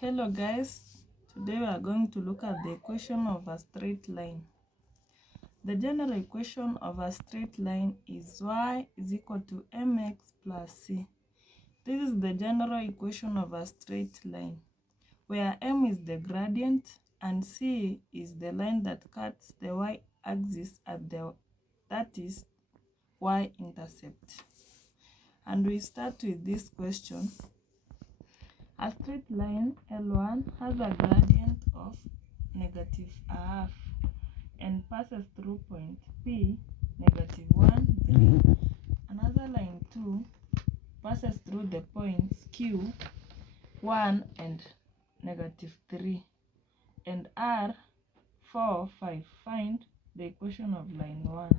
Hello guys, today we are going to look at the equation of a straight line. The general equation of a straight line is y is equal to mx plus c. This is the general equation of a straight line, where m is the gradient and c is the line that cuts the y-axis at that is y-intercept. And we start with this question. A straight line L1 has a gradient of -1/2 and passes through point P, -1, 3. Another line 2 passes through the points Q, 1 and -3, and R, 4, 5. Find the equation of line 1.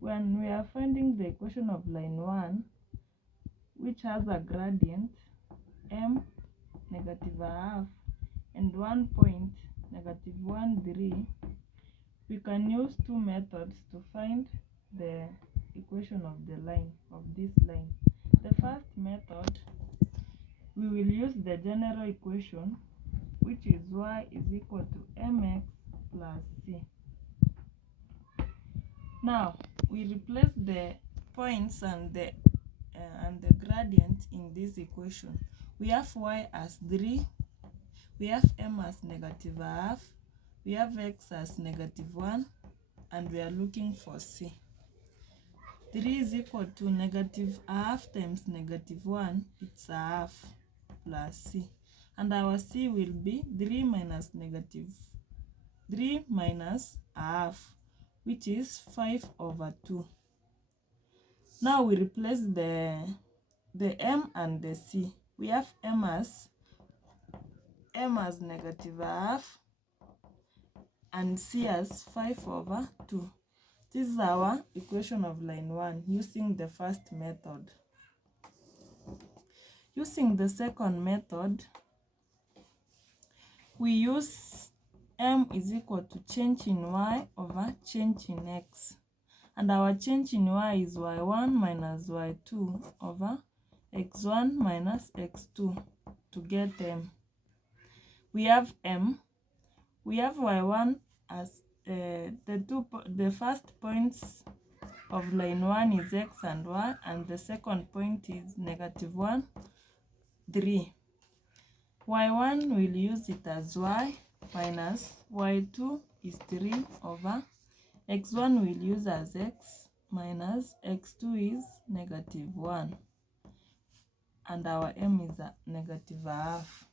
When we are finding the equation of line 1, which has a gradient m -1/2 and 1 point -1, 3, we can use two methods to find the equation of this line. The first method, we will use the general equation, which is y is equal to mx plus c. Now we replace the points and the gradient in this equation. We have y as 3, we have m as -1/2, we have x as -1, and we are looking for c. 3 is equal to -1/2 times -1, it's 1/2 plus c. And our c will be 3 minus 1/2, which is 5/2. Now we replace the m and the c. We have m as -1/2 and c as 5/2. This is our equation of line 1 using the first method. Using the second method, we use m is equal to change in y over change in x. And our change in y is y1 minus y2 over x1 minus x2 to get m. We have m. We have y1 as the first points of line 1 is x and y, and the second point is -1, 3. y1 will use it as y minus y2 is 3 over x1 will use as x minus x2 is -1, and our m is a -1/2.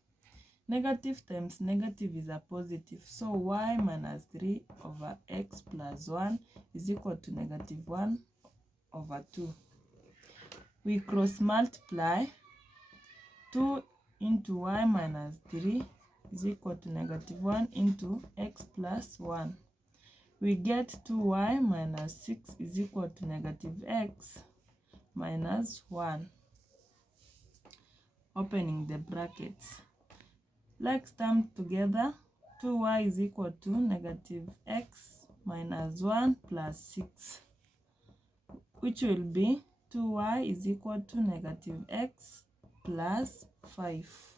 Negative times negative is a positive, so y minus 3 over x plus 1 is equal to -1/2. We cross multiply. 2 into y minus 3 is equal to -1 into x plus 1. We get 2y minus 6 is equal to -x minus 1. Opening the brackets. Like term together, 2y is equal to -x minus 1 plus 6, which will be 2y is equal to -x plus 5.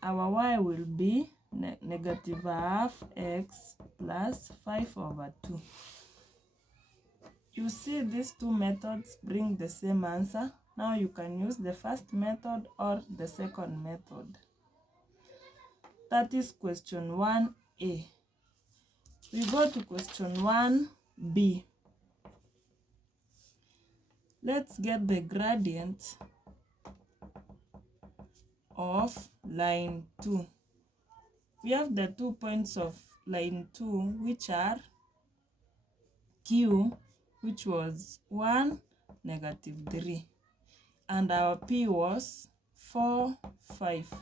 Our y will be -1/2 x plus 5/2. You see, these two methods bring the same answer. Now you can use the first method or the second method. That is question 1a. We go to question 1b. Let's get the gradient of line 2. We have the 2 points of line 2, which are Q, which was 1, -3, and our P was 4, 5.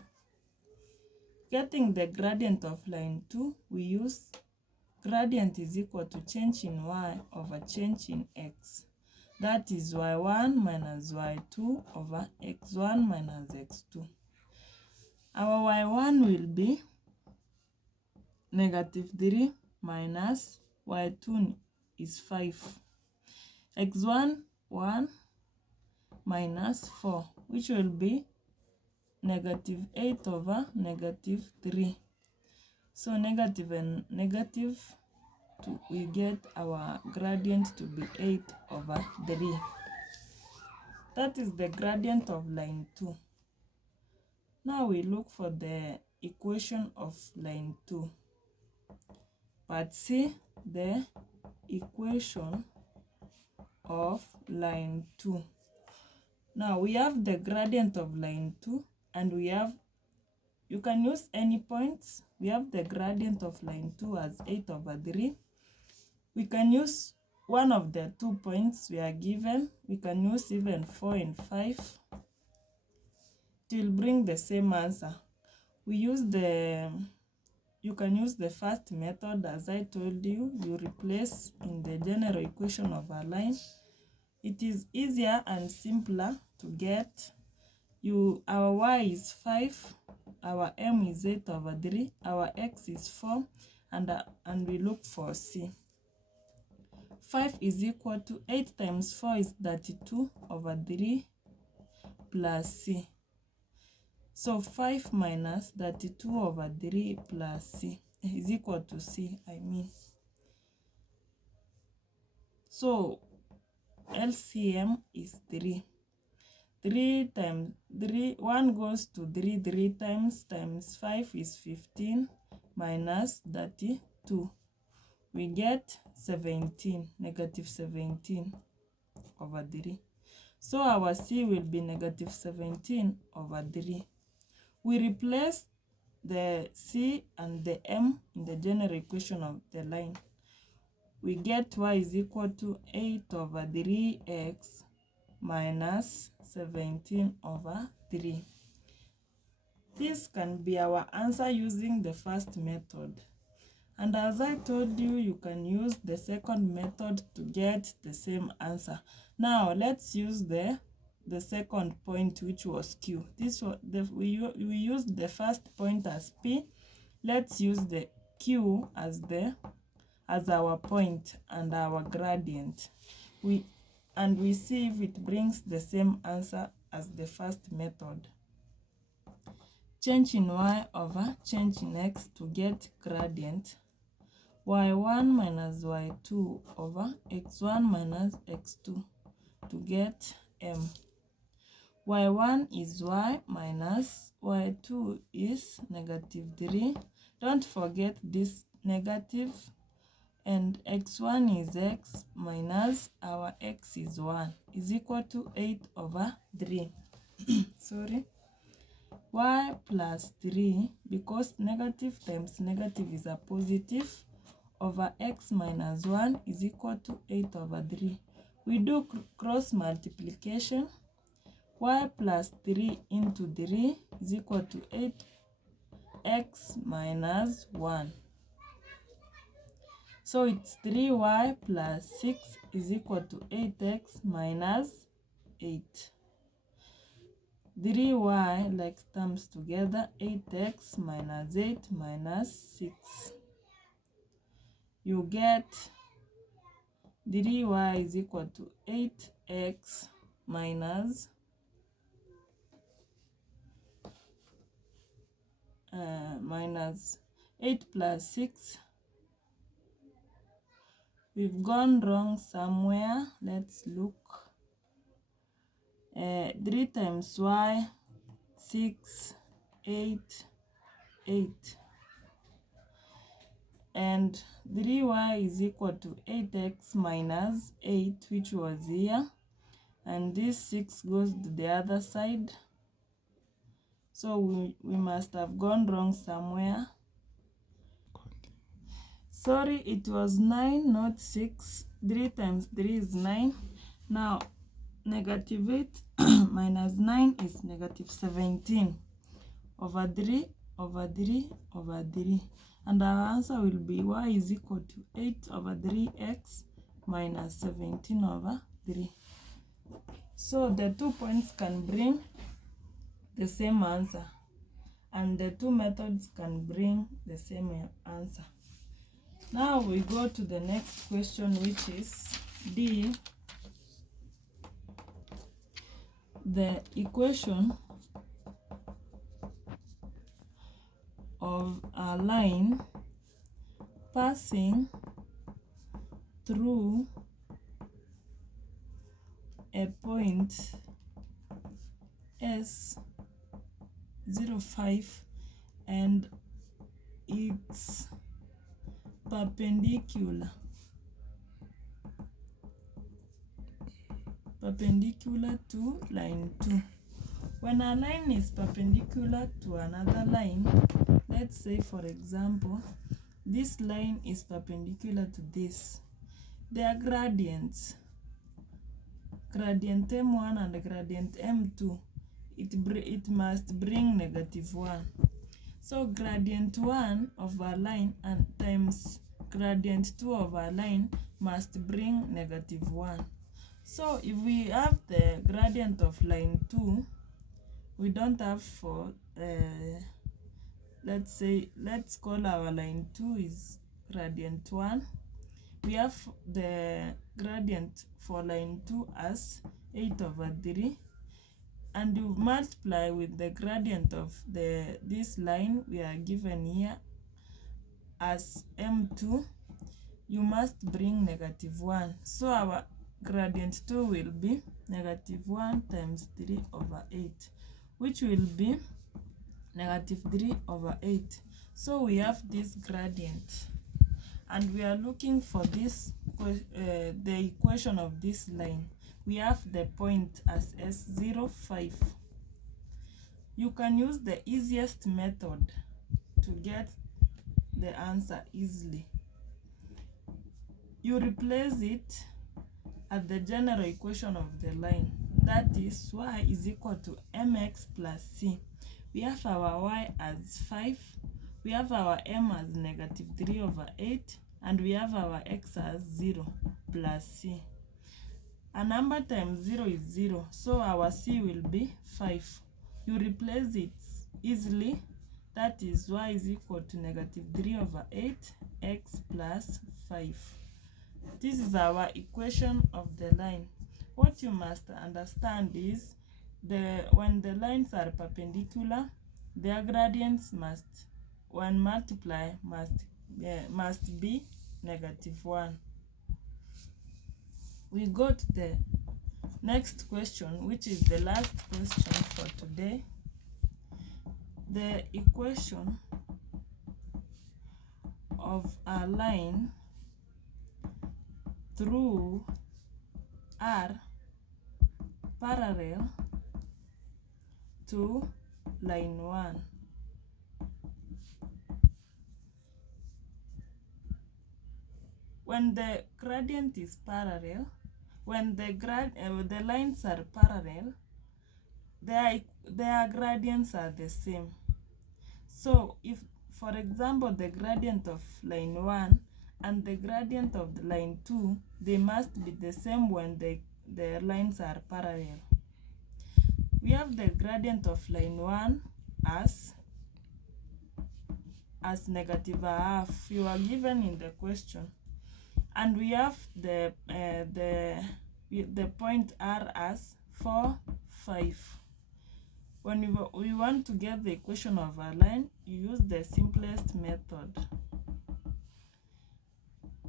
Getting the gradient of line 2, we use gradient is equal to change in y over change in x. That is y1 minus y2 over x1 minus x2. Our y1 will be -3 minus y2 is 5. x1, 1 minus 4, which will be negative 8 over negative 3. So negative and negative, we get our gradient to be 8 over 3. That is the gradient of line 2. Now we look for the equation of line 2. Part C, the equation of line 2. Now we have the gradient of line 2, and we have, you can use any points. We have the gradient of line 2 as 8 over 3. We can use one of the 2 points we are given. We can use even 4 and 5. It will bring the same answer. You can use the first method. As I told you, you replace in the general equation of a line. It is easier and simpler to get. Our y is 5, our m is 8 over 3, our x is 4, and we look for c. 5 is equal to 8 times 4 is 32 over 3 plus c. So 5 minus 32 over 3 plus c is equal to c, So LCM is 3. 3 times 3, 1 goes to 3, 3 times 5 is 15 minus 32. We get 17, negative 17 over 3. So our c will be negative 17 over 3. We replace the c and the m in the general equation of the line. We get y is equal to 8 over 3x minus 17 over 3. This can be our answer using the first method. And as I told you, you can use the second method to get the same answer. Now let's use the second point, which was Q. We used the first point as P. Let's use the Q as our point and our gradient. We see if it brings the same answer as the first method. Change in y over change in x to get gradient. y1 minus y2 over x1 minus x2 to get m. y1 is y minus y2 is negative 3. Don't forget this negative. And x1 is x minus our x is 1 is equal to 8 over 3. Sorry. Y plus 3, because negative times negative is a positive, over x minus 1 is equal to 8 over 3. We do cross multiplication. Y plus 3 into 3 is equal to 8x minus 1. So it's 3y plus 6 is equal to 8x minus 8. 3y like terms together, 8x minus 8 minus 6. You get 3y is equal to 8x minus 8 plus 6. We've gone wrong somewhere. Let's look. 3 times y, 6, 8, 8. And 3y is equal to 8x minus 8, which was here. And this 6 goes to the other side. So we must have gone wrong somewhere. Sorry, it was 9, not 6. 3 times 3 is 9. Now, negative 8 minus 9 is negative 17 over 3 over 3 over 3. And our answer will be y is equal to 8 over 3x minus 17 over 3. So the 2 points can bring the same answer, and the 2 methods can bring the same answer. Now we go to the next question, which is D. The equation of a line passing through a point S05 and it's perpendicular to line 2. When a line is perpendicular to another line, let's say for example, this line is perpendicular to this. Their gradients, gradient M1 and gradient M2, it must bring -1. So gradient 1 of a line and times gradient 2 of a line must bring -1. So if we have the gradient of line 2, we don't have for, let's call our line 2 is gradient 1. We have the gradient for line 2 as 8/3, and you multiply with the gradient of this line we are given here as M2. You must bring -1. So our gradient 2 will be -1 times 3/8, which will be -3/8. So we have this gradient, and we are looking for this the equation of this line. We have the point as S05. You can use the easiest method to get the answer easily. You replace it at the general equation of the line, that is y is equal to mx plus c. We have our y as 5, we have our m as -3/8, and we have our x as 0 plus c. A number times 0 is 0, so our c will be 5. You replace it easily, that is y is equal to -3/8 x plus 5. This is our equation of the line. What you must understand is when the lines are perpendicular, their gradients must, when multiply, must be -1. We go to the next question, which is the last question for today. The equation of a line through R parallel to line 1. When the gradient is parallel, when the lines are parallel, their gradients are the same. So if, for example, the gradient of line 1 and the gradient of the line 2, they must be the same when the lines are parallel. We have the gradient of line 1 as -1/2. You are given in the question. And we have the point R as 4, 5. When we want to get the equation of a line, you use the simplest method,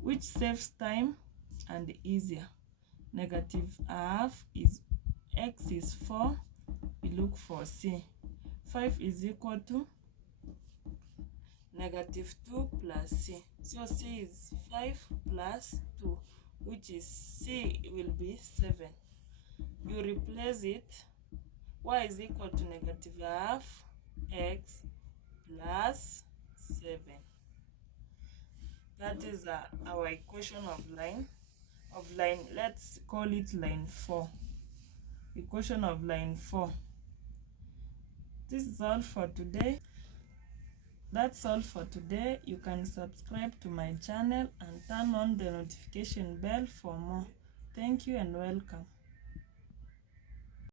which saves time and easier. -1/2 is x is 4, we look for c. 5 is equal to -2 plus c. So c is 5 plus 2, which is c will be 7. You replace it, y is equal to -1/2 x plus 7. That is our equation of line. Let's call it line 4. Equation of line 4. This is all for today. That's all for today. You can subscribe to my channel and turn on the notification bell for more. Thank you and welcome.